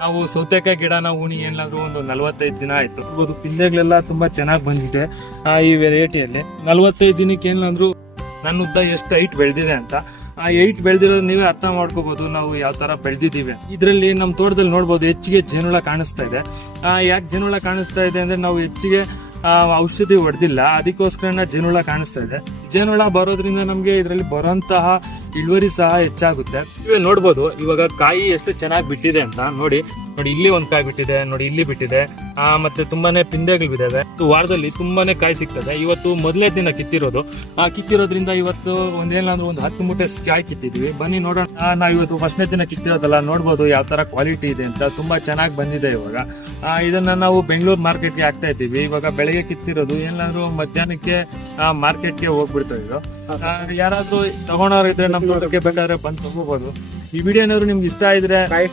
ನಾವು ಸೌತೆಕಾಯಿ ಗಿಡನ ಉಣಿ ಏನಾದ್ರು ಒಂದು ನಲವತ್ತೈದು ದಿನ ಆಯ್ತು. ಅದು ಪಿಂದೆಗಳೆಲ್ಲ ತುಂಬಾ ಚೆನ್ನಾಗಿ ಬಂದಿದೆ ಆ, ಈ ವೆರೈಟಿಯಲ್ಲಿ ನಲವತ್ತೈದು ದಿನಕ್ಕೆ ಏನಾದ್ರು ನನ್ನ ಉದ್ದ ಎಷ್ಟು ಹೈಟ್ ಬೆಳೆದಿದೆ ಅಂತ ಆ ಏಟ್ ಬೆಳೆದಿರೋದು ನೀವೇ ಅರ್ಥ ಮಾಡ್ಕೋಬಹುದು ನಾವು ಯಾವ ತರ ಬೆಳೆದಿದ್ದೀವಿ ಇದರಲ್ಲಿ ನಮ್ಮ ತೋಟದಲ್ಲಿ ನೋಡ್ಬೋದು ಹೆಚ್ಚಿಗೆ ಜೇನುಳ ಕಾಣಿಸ್ತಾ ಇದೆ. ಯಾಕೆ ಜೇನುಳ ಕಾಣಿಸ್ತಾ ಇದೆ ಅಂದ್ರೆ ನಾವು ಹೆಚ್ಚಿಗೆ ಔಷಧಿ ಹೊಡೆದಿಲ್ಲ ಅದಕ್ಕೋಸ್ಕರ ಜೇನುಳ ಕಾಣಿಸ್ತಾ ಇದೆ. ಜೇನುಳ ಬರೋದ್ರಿಂದ ನಮಗೆ ಇದರಲ್ಲಿ ಬರುವಂತಹ ಇಳುವರಿ ಸಹ ಹೆಚ್ಚಾಗುತ್ತೆ. ನೀವೇ ನೋಡ್ಬೋದು ಇವಾಗ ಕಾಯಿ ಎಷ್ಟು ಚೆನ್ನಾಗಿ ಬಿಟ್ಟಿದೆ ಅಂತ ನೋಡಿ. ನೋಡಿ ಇಲ್ಲಿ ಒಂದ್ ಕಾಯಿ ಬಿಟ್ಟಿದೆ ನೋಡಿ ಇಲ್ಲಿ ಬಿಟ್ಟಿದೆ. ಆ ಮತ್ತೆ ತುಂಬಾನೇ ಪಿಂದೆಗಳು ಬಿದ್ದಾವೆ. ವಾರದಲ್ಲಿ ತುಂಬಾನೇ ಕಾಯಿ ಸಿಗ್ತದೆ. ಇವತ್ತು ಮೊದಲನೇ ದಿನ ಕಿತ್ತಿರೋದು. ಆ ಕಿತ್ತಿರೋದ್ರಿಂದ ಇವತ್ತು ಒಂದೇನಾದ್ರು ಒಂದು ಹತ್ತು ಮೂಟೆ ಕಾಯಿ ಕಿತ್ತಿದ್ವಿ. ಬನ್ನಿ ನೋಡೋಣ. ನಾವು ಇವತ್ತು ಫಸ್ಟ್ನೇ ದಿನ ಕಿತ್ತಿರೋದಲ್ಲ ನೋಡ್ಬೋದು ಯಾವ ತರ ಕ್ವಾಲಿಟಿ ಇದೆ ಅಂತ. ತುಂಬಾ ಚೆನ್ನಾಗಿ ಬಂದಿದೆ ಇವಾಗ. ಇದನ್ನ ನಾವು ಬೆಂಗಳೂರು ಮಾರ್ಕೆಟ್ಗೆ ಹಾಕ್ತಾ ಇದ್ದೀವಿ. ಇವಾಗ ಬೆಳಗ್ಗೆ ಕಿತ್ತಿರೋದು ಏನಾದ್ರು ಮಧ್ಯಾಹ್ನಕ್ಕೆ ಮಾರ್ಕೆಟ್ಗೆ ಹೋಗ್ಬಿಡ್ತಾ ಇದು. ಆ, ಯಾರಾದ್ರೂ ತಗೊಂಡವ್ರು ಇದ್ರೆ ತೋಟಕ್ಕೆ ಬೇಕಾದ್ರೆ ಬಂದು ತಗೋಬಹುದು ಈ ವಿಡಿಯೋ ನಿಮ್ಗೆ ಇಷ್ಟ ಇದ್ರೆ